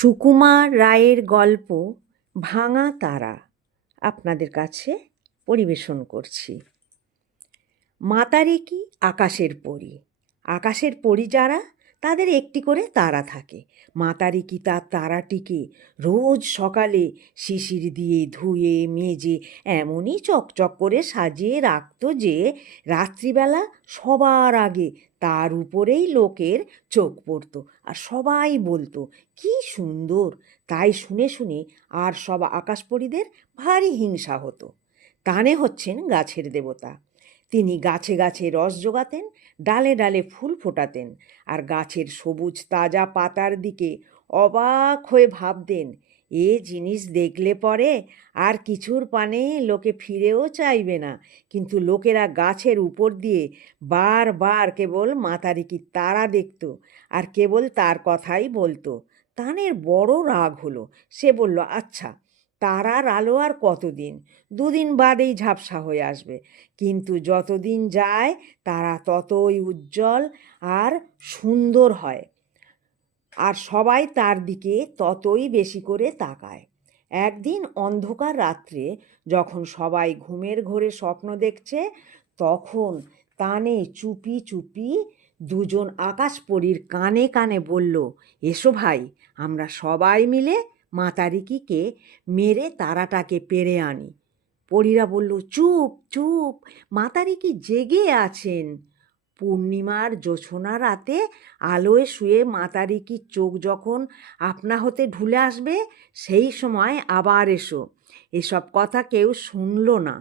সুকুমার রায়ের গল্প ভাঙা তারা আপনাদের কাছে পরিবেশন করছি। মাতারিকি আকাশের পরী। আকাশের পরী যারা, তাদের একটি করে তারা থাকে। মাতারিকি তার তারাটিকে রোজ সকালে শিশির দিয়ে ধুয়ে মেজে এমনই চকচক করে সাজিয়ে রাখত যে রাত্রিবেলা সবার আগে তার উপরেই লোকের চোখ পড়ত, আর সবাই বলতো কি সুন্দর। তাই শুনে শুনে আর সব আকাশপরীদের ভারী হিংসা হতো। তানে হচ্ছেন গাছের দেবতা। তিনি গাছে গাছে রস জোগাতেন, ডালে ডালে ফুল ফোটাতেন, আর গাছের সবুজ তাজা পাতার দিকে অবাক হয়ে ভাবতেন, এ জিনিস দেখলে পরে আর কিছুর পানে লোকে ফিরেও চাইবে না। কিন্তু লোকেরা গাছের উপর দিয়ে বারবার কেবল মাতারিকির তারা দেখত আর কেবল তার কথাই বলতো। তানের বড় রাগ হলো। সে বলল, আচ্ছা, তারার আলো আর কতদিন? দুদিন বাদেই ঝাপসা হয়ে আসবে। কিন্তু যতদিন যায় তারা ততই উজ্জ্বল আর সুন্দর হয়, আর সবাই তার দিকে ততই বেশি করে তাকায়। একদিন অন্ধকার রাত্রে যখন সবাই ঘুমের ঘোরে স্বপ্ন দেখছে, তখন তানে চুপি চুপি দুজন আকাশপরীর কানে কানে বলল, এসো ভাই, আমরা সবাই মিলে মাতারিকিকে মেরে তারাটাকে পেড়ে আনি। পরীরা বলল, চুপ চুপ, মাতারিকি জেগে আছেন। পূর্ণিমার জোছনা রাতে আলোয় শুয়ে মাতারিকির চোখ যখন আপনা হতে ঢুলে আসবে, সেই সময় আবার এসো। এসব কথা কেউ শুনল না।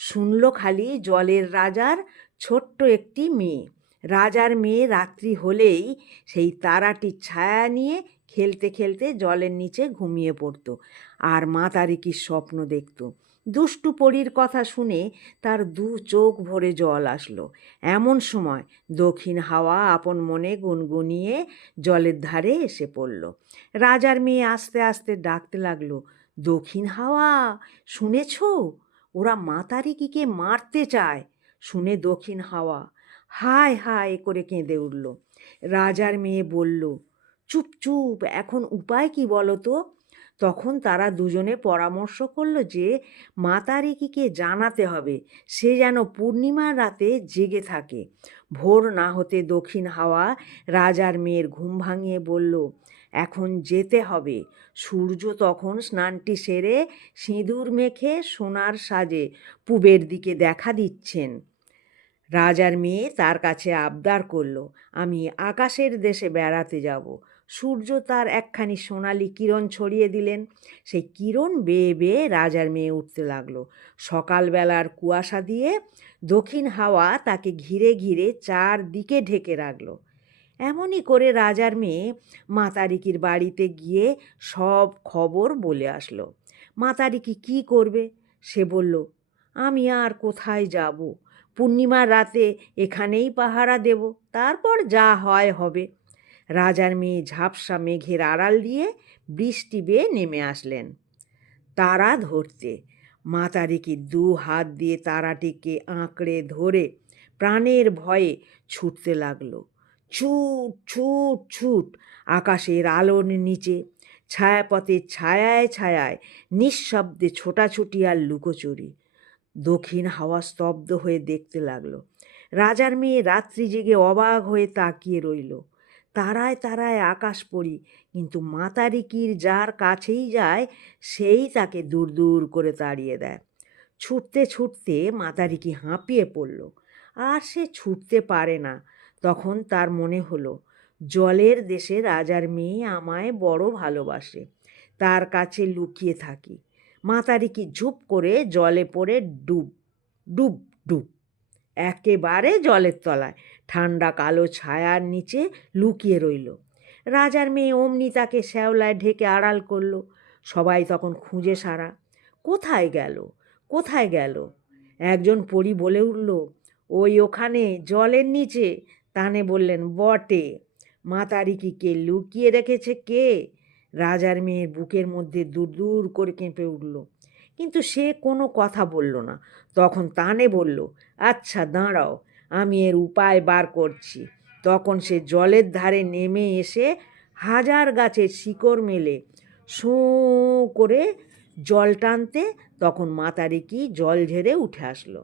শুনল খালি জলের রাজার ছোট্ট একটি মেয়ে। রাজার মেয়ে রাত্রি হলেই সেই তারাটির ছায়া নিয়ে খেলতে খেলতে জলের নিচে ঘুমিয়ে পড়ত আর মাতারিকির স্বপ্ন দেখত। দুষ্টু পরীর কথা শুনে তার দু চোখ ভরে জল আসলো। এমন সময় দক্ষিণ হাওয়া আপন মনে গুনগুনিয়ে জলের ধারে এসে পড়ল। রাজার মেয়ে আস্তে আস্তে ডাকতে লাগলো, দক্ষিণ হাওয়া, শুনেছ? ওরা মাতারিকিকে মারতে চায়। শুনে দক্ষিণ হাওয়া হায় হায় করে কেঁদে উঠল। রাজার মেয়ে বলল, চুপ চুপ, এখন উপায় কি বলো তো? তখন তারা দুজনে পরামর্শ করল যে মাতারিকিকে জানাতে হবে সে যেন পূর্ণিমার রাতে জেগে থাকে। ভোর না হতে দক্ষিণ হাওয়া রাজার মেয়ের ঘুম ভাঙিয়ে বলল, এখন যেতে হবে। সূর্য তখন স্নানটি সেরে সিঁদুর মেখে সোনার সাজে পূবের দিকে দেখা দিচ্ছেন। রাজার মেয়ে তার কাছে আবদার করল, আমি আকাশের দেশে বেড়াতে যাব। সূর্য তার একখানি সোনালি কিরণ ছড়িয়ে দিলেন। সেই কিরণ বেয়ে বেয়ে রাজার মেয়ে উঠতে লাগলো। সকালবেলার কুয়াশা দিয়ে দক্ষিণ হাওয়া তাকে ঘিরে ঘিরে চারদিকে ঢেকে রাখলো। এমনই করে রাজার মেয়ে মাতারিকির বাড়িতে গিয়ে সব খবর বলে আসলো। মাতারিকি কি করবে? সে বলল, আমি আর কোথায় যাব? পূর্ণিমার রাতে এখানেই পাহারা দেব, তারপর যা হয় হবে। রাজার মেয়ে ঝাপসা মেঘের আড়াল দিয়ে বৃষ্টি বেয়ে নেমে আসলেন তারা ধরতে। মাতারিকি দু হাত দিয়ে তারাটিকে আঁকড়ে ধরে প্রাণের ভয়ে ছুটতে লাগলো। ছুট ছুট ছুট, আকাশের আলোর নিচে ছায়াপথের ছায়ায় ছায়ায় নিঃশব্দে ছোটাছুটি আর লুকোচুরি। দক্ষিণ হাওয়া স্তব্ধ হয়ে দেখতে লাগলো। রাজার মেয়ে রাত্রি জেগে অবাক হয়ে তাকিয়ে রইল। তারায় তারায় আকাশ পড়ি, কিন্তু মাতারিকির যার কাছেই যায় সেই তাকে দূর দূর করে তাড়িয়ে দেয়। ছুটতে ছুটতে মাতারিকি হাঁপিয়ে পড়ল, আর সে ছুটতে পারে না। তখন তার মনে হলো, জলের দেশে রাজার মেয়ে আমায় বড় ভালোবাসে, তার কাছে লুকিয়ে থাকি। মাতারিকি ঝুপ করে জলে পড়ে ডুব ডুব ডুব একেবারে জলের তলায় ঠান্ডা কালো ছায়ার নিচে লুকিয়ে রইল। রাজার মেয়ে অমনি তাকে শ্যাওলায় ঢেকে আড়াল করলো। সবাই তখন খুঁজে সারা, কোথায় গেল, কোথায় গেল? একজন পরী বলে উঠল, ওই ওখানে জলের নিচে। তানে বললেন, বটে, মাতারিকিকে লুকিয়ে রেখেছে কে? রাজার মেয়ের বুকের মধ্যে দূর দূর করে কেঁপে উঠল, কিন্তু সে কোনো কথা বলল না। তখন তানে বলল, আচ্ছা দাঁড়াও, আমি এর উপায় বার করছি। তখন সে জলের ধারে নেমে এসে হাজার গাছের শিকড় মেলে শোঁ করে জল টানতে, তখন মাতারিকি জল ঝেড়ে উঠে আসলো।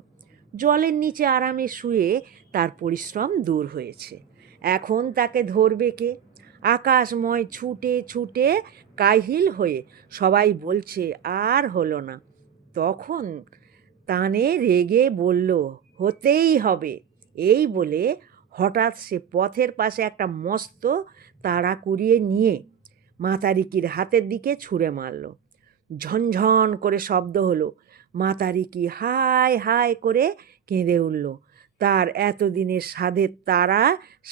জলের নিচে আরামে শুয়ে তার পরিশ্রম দূর হয়েছে। এখন তাকে ধরবে কে? আকাশময় ছুটে ছুটে কাহিল হয়ে সবাই বলছে আর হলো না। তখন তানে রেগে বলল, হতেই হবে। এই বলে হঠাৎ সে পথের পাশে একটা মস্ত তাড়া কুড়িয়ে নিয়ে মাতারিকির হাতের দিকে ছুঁড়ে মারল। ঝনঝন করে শব্দ হলো। মাতারিকি হায় হায় করে কেঁদে উঠল। তার এতদিনের স্বাদের তারা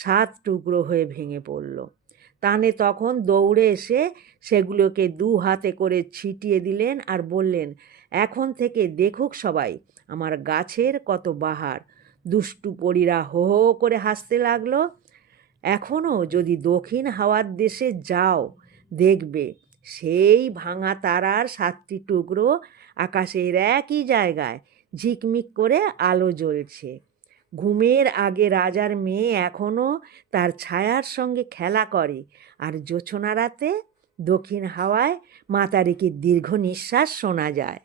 7 টুকরো হয়ে ভেঙে পড়ল। তানে তখন দৌড়ে এসে সেগুলোকে 2 হাতে করে ছিটিয়ে দিলেন আর বললেন, এখন থেকে দেখুক সবাই আমার গাছের কত বাহার। দুষ্টু পরীরা হো হো করে হাসতে লাগলো। এখনও যদি দক্ষিণ হাওয়ার দেশে যাও, দেখবে সেই ভাঙা তারার 7টি টুকরো আকাশের একই জায়গায় ঝিকমিক করে আলো জ্বলছে। ঘুমের আগে রাজার মেয়ে এখনও তার ছায়ার সঙ্গে খেলা করে, আর জোছনা রাতে দক্ষিণ হাওয়ায় মাতারিকির দীর্ঘ নিঃশ্বাস শোনা যায়।